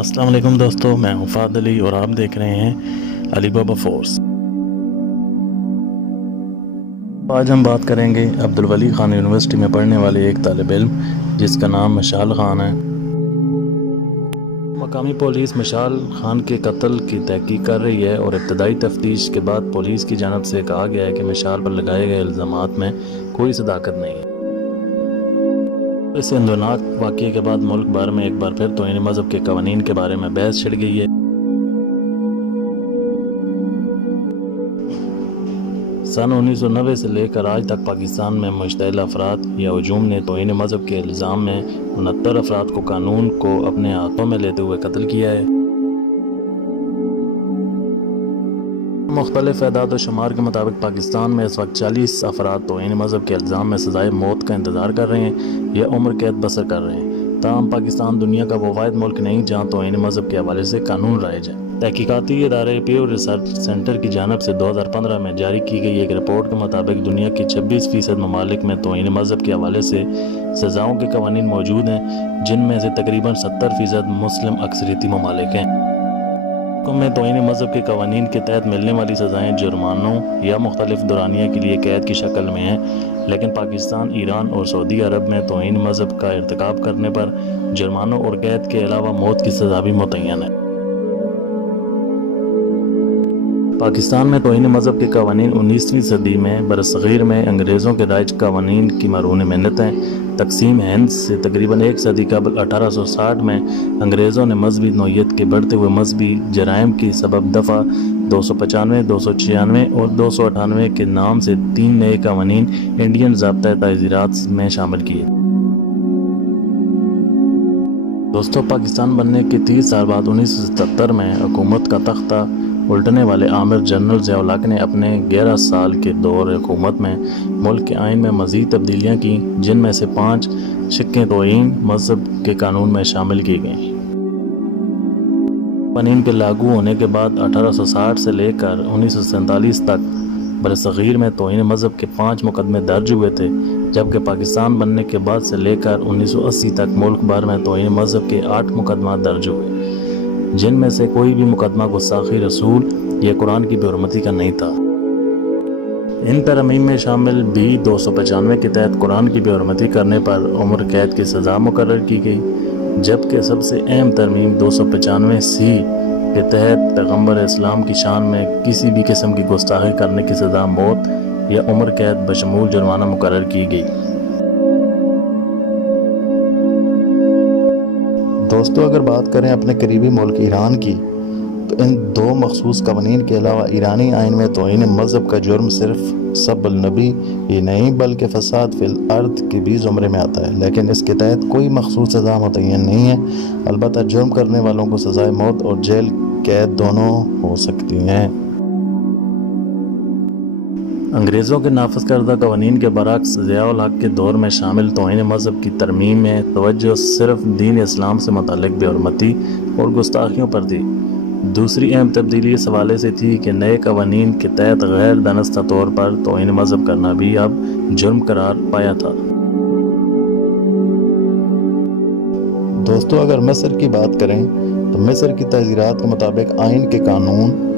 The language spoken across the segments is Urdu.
السلام علیکم دوستو، میں ہوں فہد علی اور آپ دیکھ رہے ہیں علی بابا فورس۔ آج ہم بات کریں گے عبدالولی خان یونیورسٹی میں پڑھنے والے ایک طالب علم جس کا نام مشال خان ہے۔ مقامی پولیس مشال خان کے قتل کی تحقیق کر رہی ہے اور ابتدائی تفتیش کے بعد پولیس کی جانب سے کہا گیا ہے کہ مشال پر لگائے گئے الزامات میں کوئی صداقت نہیں ہے۔ اس اندوناک واقعے کے بعد ملک بھر میں ایک بار پھر توہین مذہب کے قوانین کے بارے میں بحث چھڑ گئی ہے۔ سن 1990 سے لے کر آج تک پاکستان میں مشتعل افراد یا ہجوم نے توہین مذہب کے الزام میں 69 افراد کو قانون کو اپنے ہاتھوں میں لیتے ہوئے قتل کیا ہے۔ مختلف اعداد و شمار کے مطابق پاکستان میں اس وقت 40 افراد توہین مذہب کے الزام میں سزائے موت کا انتظار کر رہے ہیں یا عمر قید بسر کر رہے ہیں۔ تاہم پاکستان دنیا کا وہ واحد ملک نہیں جہاں توہین مذہب کے حوالے سے قانون رائج ہے۔ تحقیقاتی ادارے پیو ریسرچ سینٹر کی جانب سے 2015 میں جاری کی گئی ایک رپورٹ کے مطابق دنیا کی 26% ممالک میں توہین مذہب کے حوالے سے سزاؤں کے قوانین موجود ہیں، جن میں سے تقریباً 70% مسلم اکثریتی ممالک ہیں۔ میں توہین مذہب کے قوانین کے تحت ملنے والی سزائیں جرمانوں یا مختلف دورانیہ کے لیے قید کی شکل میں ہیں، لیکن پاکستان، ایران اور سعودی عرب میں توہین مذہب کا ارتکاب کرنے پر جرمانوں اور قید کے علاوہ موت کی سزا بھی متعین ہے۔ پاکستان میں توہین مذہب کے قوانین 19ویں صدی میں برصغیر میں انگریزوں کے رائج قوانین کی مرہون منت ہیں۔ تقسیم ہند سے تقریباً ایک صدی قبل 1860 میں انگریزوں نے مذہبی نوعیت کے بڑھتے ہوئے مذہبی جرائم کی سبب دفعہ 295، 296 اور 298 کے نام سے 3 نئے قوانین انڈین ضابطۂ تعزیرات میں شامل کیے۔ دوستو، پاکستان بننے کے 30 سال بعد 1977 میں حکومت کا تختہ الٹنے والے عامر جنرل ضیاء الحق نے اپنے 11 سال کے دور حکومت میں ملک کے آئین میں مزید تبدیلیاں کیں، جن میں سے 5 شقیں توہین مذہب کے قانون میں شامل کی گئیں۔ قوانین کے لاگو ہونے کے بعد 1860 سے لے کر 1947 تک برصغیر میں توہین مذہب کے 5 مقدمے درج ہوئے تھے، جبکہ پاکستان بننے کے بعد سے لے کر 1980 تک ملک بھر میں توہین مذہب کے 8 مقدمات درج ہوئے، جن میں سے کوئی بھی مقدمہ گستاخی رسول یا قرآن کی بے حرمتی کا نہیں تھا۔ ان ترامیم میں شامل بھی 295 کے تحت قرآن کی بے حرمتی کرنے پر عمر قید کی سزا مقرر کی گئی، جبکہ سب سے اہم ترمیم 295 کے تحت پیغمبر اسلام کی شان میں کسی بھی قسم کی گستاخی کرنے کی سزا موت یا عمر قید بشمول جرمانہ مقرر کی گئی۔ دوستو، اگر بات کریں اپنے قریبی ملک ایران کی، تو ان 2 مخصوص قوانین کے علاوہ ایرانی آئین میں توہین مذہب کا جرم صرف سب النبی ہی نہیں بلکہ فساد فی الارض کے بھی زمرے میں آتا ہے، لیکن اس کے تحت کوئی مخصوص سزا متعین نہیں ہے۔ البتہ جرم کرنے والوں کو سزائے موت اور جیل قید دونوں ہو سکتی ہیں۔ انگریزوں کے نافذ کردہ قوانین کے برعکس ضیاء الحق کے دور میں شامل توہین مذہب کی ترمیم میں توجہ صرف دین اسلام سے متعلق بے حرمتی اور گستاخیوں پر تھی۔ دوسری اہم تبدیلی اس حوالے سے تھی کہ نئے قوانین کے تحت غیر دانستہ طور پر توہین مذہب کرنا بھی اب جرم قرار پایا تھا۔ دوستو، اگر مصر کی بات کریں تو مصر کی تعزیرات کے مطابق آئین کے قانون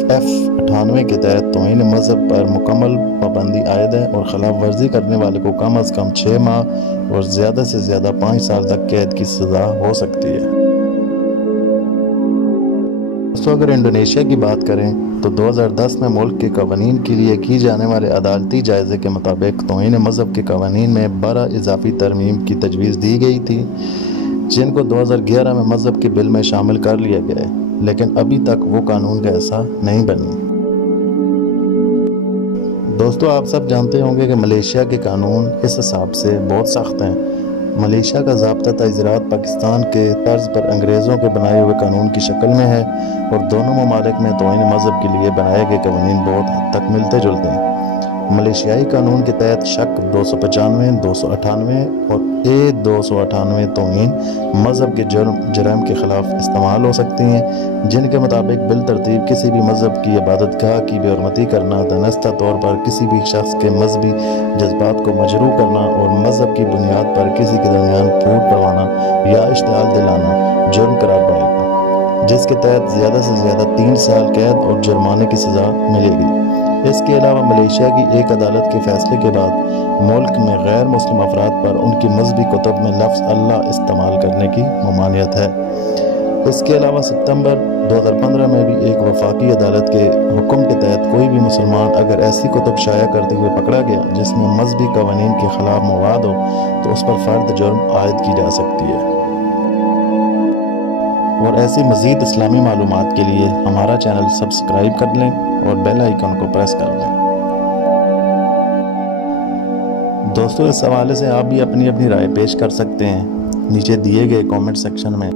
F98 کے تحت توہین مذہب پر مکمل پابندی عائد ہے اور خلاف ورزی کرنے والے کو کم از کم 6 ماہ اور زیادہ سے زیادہ 5 سال تک قید کی سزا ہو سکتی ہے۔ دوستو، اگر انڈونیشیا کی بات کریں تو 2010 میں ملک کے قوانین کے لیے کی جانے والے عدالتی جائزے کے مطابق توہین مذہب کے قوانین میں 12 اضافی ترمیم کی تجویز دی گئی تھی، جن کو 2011 میں مذہب کے بل میں شامل کر لیا گیا ہے، لیکن ابھی تک وہ قانون کا حصہ نہیں بنی۔ دوستو، آپ سب جانتے ہوں گے کہ ملیشیا کے قانون اس حساب سے بہت سخت ہیں۔ ملیشیا کا ضابطہ تعزیرات پاکستان کے طرز پر انگریزوں کے بنائے ہوئے قانون کی شکل میں ہے، اور دونوں ممالک میں توہین مذہب کے لیے بنائے گئے قوانین بہت حد تک ملتے جلتے ہیں۔ ملیشیائی قانون کے تحت شق 295، 298 اور A298 توہین مذہب کے جرائم کے خلاف استعمال ہو سکتی ہیں، جن کے مطابق بالترتیب کسی بھی مذہب کی عبادت گاہ کی بے حرمتی کرنا، دانستہ طور پر کسی بھی شخص کے مذہبی جذبات کو مجروح کرنا اور مذہب کی بنیاد پر کسی کے درمیان پھوٹ پڑوانا یا اشتعال دلانا، جرم قرار پائے گا، جس کے تحت زیادہ سے زیادہ 3 سال قید اور جرمانے کی سزا ملے گی۔ اس کے علاوہ ملیشیا کی ایک عدالت کے فیصلے کے بعد ملک میں غیر مسلم افراد پر ان کی مذہبی کتب میں لفظ اللہ استعمال کرنے کی ممانعت ہے۔ اس کے علاوہ ستمبر 2015 میں بھی ایک وفاقی عدالت کے حکم کے تحت کوئی بھی مسلمان اگر ایسی کتب شائع کرتے ہوئے پکڑا گیا جس میں مذہبی قوانین کے خلاف مواد ہو تو اس پر فرد جرم عائد کی جا سکتی ہے۔ اور ایسی مزید اسلامی معلومات کے لیے ہمارا چینل سبسکرائب کر لیں اور بیل آئیکن کو پریس کر لیں۔ دوستو، اس حوالے سے آپ بھی اپنی رائے پیش کر سکتے ہیں نیچے دیے گئے کامنٹ سیکشن میں۔